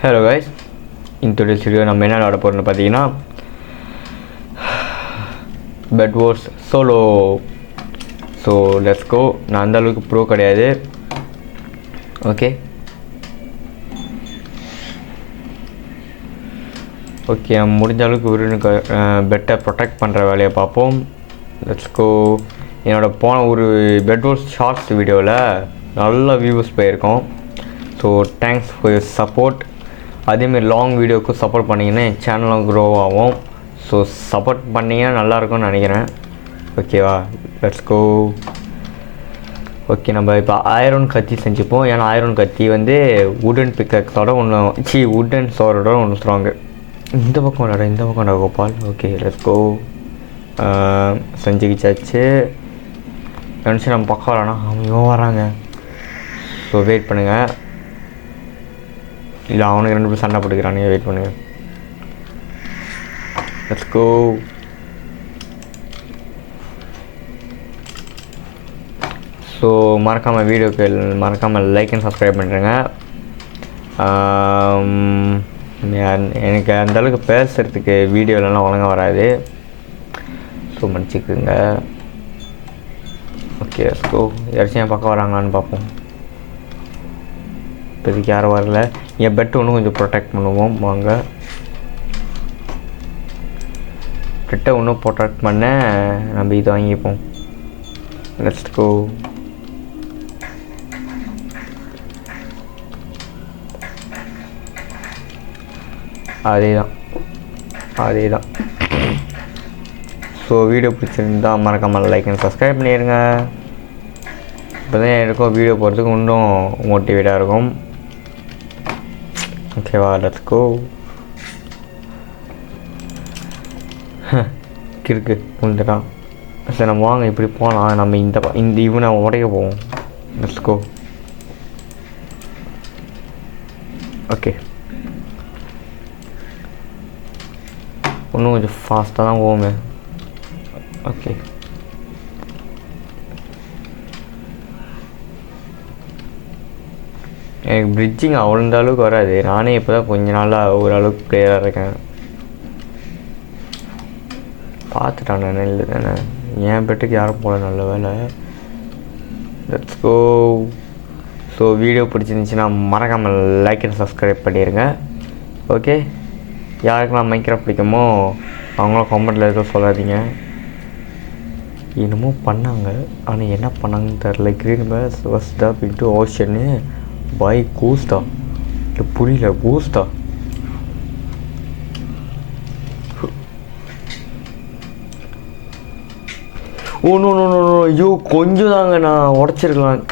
Hello guys, இந்த today's video நம்ம என்ன விளாட போகிறோம்னு பார்த்தீங்கன்னா bed wars solo. So let's go. நான் அந்த அளவுக்கு ப்ரோ கிடையாது. ஓகே நம்ம முடிஞ்ச அளவுக்கு விருனுக்கு பெட்டை ப்ரொடெக்ட் பண்ணுற வேலையை பார்ப்போம். Let's go. என்னோடய போன ஒரு பெட் வார்ஸ் ஷார்ட்ஸ் வீடியோவில் நல்ல வியூஸ் போயிருக்கோம். So thanks for your support. அதேமாரி லாங் வீடியோவுக்கும் சப்போர்ட் பண்ணிங்கன்னா என் சேனலும் க்ரோ ஆகும். ஸோ சப்போர்ட் பண்ணிங்கன்னா நல்லாயிருக்கும்னு நினைக்கிறேன். ஓகேவா, லெட்ஸ் கோ. ஓகே, நம்ம இப்போ ஐரன் கத்தி செஞ்சுப்போம். ஏன்னா ஐரன் கத்தி வந்து வுடன் பிக்கக்ஸோட ஒன்று வுடன் சோரோட ஒன்று ஸ்ட்ராங்கு. இந்த பக்கம் விளாட இந்த பக்கம் கோபால். Okay let's go. செஞ்சுக்கிச்சாச்சு. நினச்சி நம்ம பக்கம் வரலாம். அவங்க வராங்க. ஸோ வெயிட் பண்ணுங்கள். இல்லை அவனுக்கு 2 பேர் சண்டை போட்டுக்கிறானுங்க. வெயிட் பண்ணுங்க. Let's go. ஸோ மறக்காமல் லைக் அண்ட் சப்ஸ்கிரைப் பண்ணுறேங்க. எனக்கு அந்தளவுக்கு பேசுகிறதுக்கு வீடியோலலாம் ஒழுங்காக வராது. ஸோ மன்னிச்சிக்குங்க. Okay let's go. யாராச்சும் என் பக்கம் வராங்களான்னு பார்ப்போம். இப்போதைக்கு யாரும் வரல. என் பெட்டு ஒன்றும் கொஞ்சம் ப்ரொடெக்ட் பண்ணுவோம் வாங்க. பெட்டை ஒன்றும் ப்ரொடெக்ட் பண்ண நம்ம இதை வாங்கிப்போம். Let's go. அதே தான். ஸோ வீடியோ பிடிச்சிருந்தா மறக்காமல் லைக் அண்ட் சப்ஸ்கிரைப் பண்ணிடுங்க. இப்போ தான் எனக்கும் வீடியோ போகிறதுக்கு இன்னும் மோட்டிவேட்டாக இருக்கும். ஓகேவா, லெட்ஸ் கோ. கிறுக்கு வந்துட்டான். சரி நம்ம வாங்க இப்படி போகலாம். நம்ம இந்த இவனை உடைக்க போவோம். Let's go. ஓகே, இன்னும் கொஞ்சம் ஃபாஸ்ட்டாக தான் போவோமே. ஓகே எனக்கு பிரிட்ஜிங் அவ்வளோ அளவுக்கு வராது. நானே இப்போ தான் கொஞ்ச நாளாக ஓரளவுக்கு கிளியராக இருக்கேன். பார்த்துட்டான் நான் இல்லை தானே. என் பெட்டுக்கு யாரும் போகல. நல்ல வேலை. Let's go. ஸோ வீடியோ பிடிச்சிருந்துச்சின்னா மறக்காமல் லைக் அண்ட் சப்ஸ்கிரைப் பண்ணிடுங்க. ஓகே, யாருக்கெல்லாம் மைக்ராஃப்ட் பிடிக்குமோ அவங்களும் கமெண்ட்டில் எதுவும் சொல்லாதீங்க. என்னமோ பண்ணாங்க, ஆனால் என்ன பண்ணாங்கன்னு தெரில. Green base first up into ocean by Costa. இல்லை புரியல. Costa. Oh no no no no. ஐயோ கொஞ்சம் தாங்க நான் உடச்சிருக்கலாம்.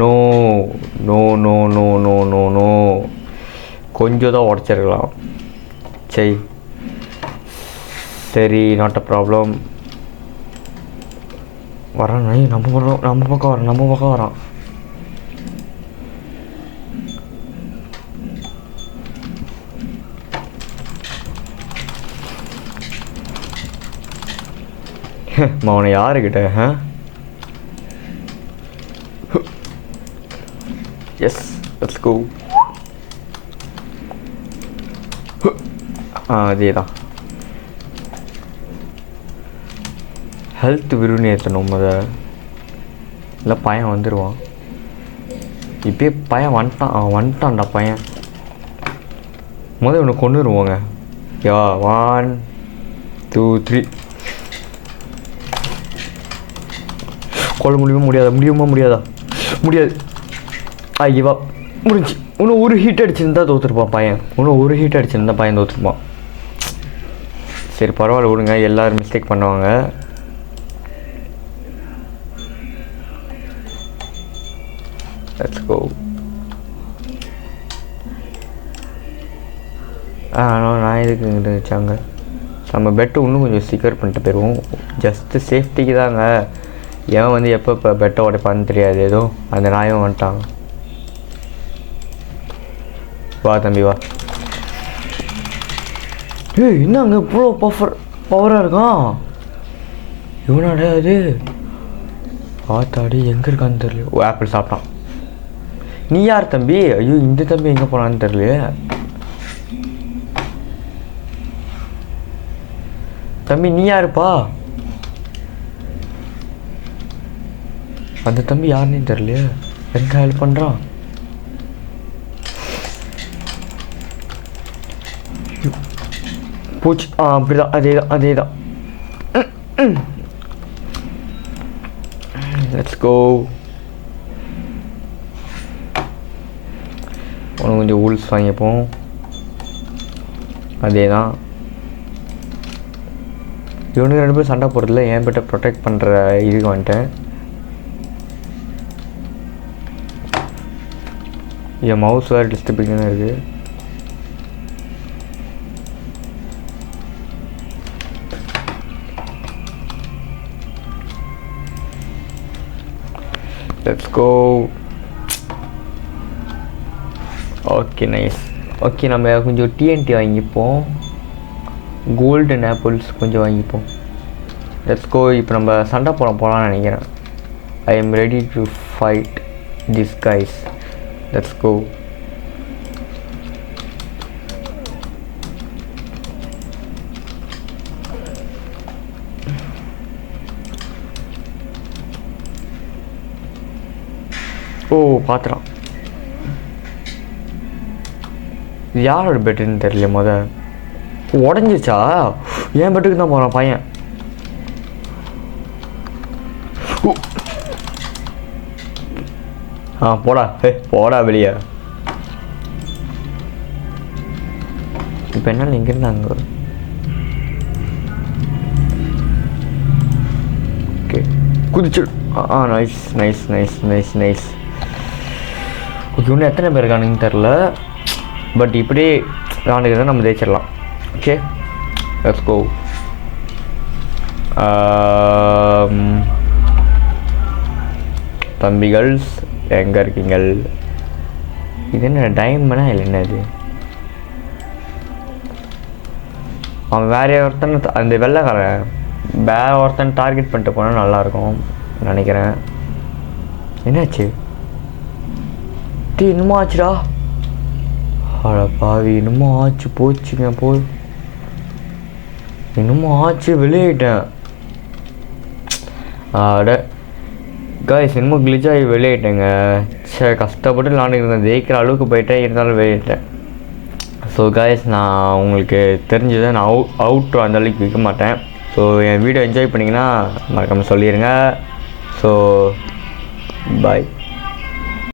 No no no no no no no கொஞ்சம் தான் உடச்சிருக்கலாம். சரி, நாட் அ ப்ராப்ளம். வரான். நம்ம பக்கம் வரான். அவனை யாருக்கிட்ட? Yes let's go. அதே தான். ஹெல்த் விருன்னு ஏற்றணும் முத. இல்லை பையன் வந்துடுவான். இப்போயே பையன் வந்துட்டான்டா பையன். முதல் இவனை கொண்டு வருவாங்க. 1 2 3. கொள்ள முடியாதா? முடியாது. ஐயவா முடிஞ்சு. இன்னும் ஒரு ஹீட் அடிச்சிருந்தா தோற்றுருப்பான் பையன். தோற்றுருப்பான். சரி பரவாயில்ல விடுங்க. எல்லோரும் மிஸ்டேக் பண்ணுவாங்க. Let's go. நான் எதுக்கு இங்கிட்ட வச்சாங்க. நம்ம பெட்டை இன்னும் கொஞ்சம் சீக்கிரம் பண்ணிட்டு போயிடுவோம். ஜஸ்ட்டு சேஃப்டிக்கு தாங்க. ஏன் வந்து எப்போ பெட்டை உடைப்பான்னு தெரியாது. ஏதோ அந்த நாயும் வந்துட்டான். வா தம்பி வா. என்னங்க இவ்வளோ பவராக இருக்கான் இவனோட. அது ஆத்தாடி எங்கே இருக்கான்னு தெரியல. ஆப்பிள் சாப்பிட்டான். நீ யார் தம்பி? ஐயோ இந்த தம்பி எங்கே போனான்னு தெரியலையே. தம்பி நீ யாருப்பா? அந்த தம்பி யாருன்னு தெரியலையே. எங்க ஹெல்ப் பண்ணுறான்? பூச்சி அப்படிதான், அதே தான். Let's go. ஒன்று கொஞ்சம் ஊல்ஸ் வாங்கிப்போம். அதே தான். இவனுக்கு 2 பேரும் சண்டை போடுறதில்ல, என் பெட்டை ப்ரொடெக்ட் பண்ணுற இதுக்கு வந்துட்டேன். என் மவுஸ் வேறு டிஸ்டர்பிங்காக தான் இருக்குது. Let's go. Okay nice. Okay நம்ம கொஞ்சம் டிஎன்டி வாங்கிப்போம். கோல்டன் ஆப்பிள்ஸ் கொஞ்சம் வாங்கிப்போம். Let's go. இப்போ நம்ம சண்டை போகலான்னு நினைக்கிறேன். I am ready to fight this guys. Let's go. ஓ பார்த்துறான். இது யாரோட பெட்டுன்னு தெரியல. உடஞ்சிச்சா? என் பெட்டுக்கு தான் போகிறான் பையன். போடா போடா வெளியே. இப்போ என்ன இங்கிருந்து அங்கே? ஓகே குதிச்சு. Nice nice nice nice nice. Okay இன்னும் எத்தனை பேர் இருக்கானுன்னு தெரில. பட் இப்படியே விளாண்டுக்கிறத நம்ம ஜெயிச்சிடலாம். ஓகே லெட்ஸ் கோ. தம்பிகள்ஸ் எங்கே இருக்கீங்கள்? இது என்ன டைமண்டா இல்லை என்னது? அவன் வேற ஒருத்தன் அந்த வெள்ளைக்காரன் வேற ஒருத்தன் டார்கெட் பண்ணிட்டு போனால் நல்லாயிருக்கும் நினைக்கிறேன். என்னாச்சு? இன்னுமா ஆச்சுடா? பாவி இன்னமும் ஆச்சு. போச்சுங்க போய் இன்னமும் ஆச்சு. வெளியிட்டேன். காய்ஸ் இன்னமும் கிளிச்சாகி வெளியிட்டேங்க. சரி கஷ்டப்பட்டு விளாண்டுருந்தேன். ஜெயிக்கிற அளவுக்கு போயிட்டேன், இருந்தாலும் வெளியிட்டேன். ஸோ காய்ஸ் நான் உங்களுக்கு தெரிஞ்சதை நான் அவுட் அந்த அளவுக்கு விற்க மாட்டேன். ஸோ என் வீடியோ என்ஜாய் பண்ணிங்கன்னா மறக்காமல் சொல்லிடுங்க. So bye.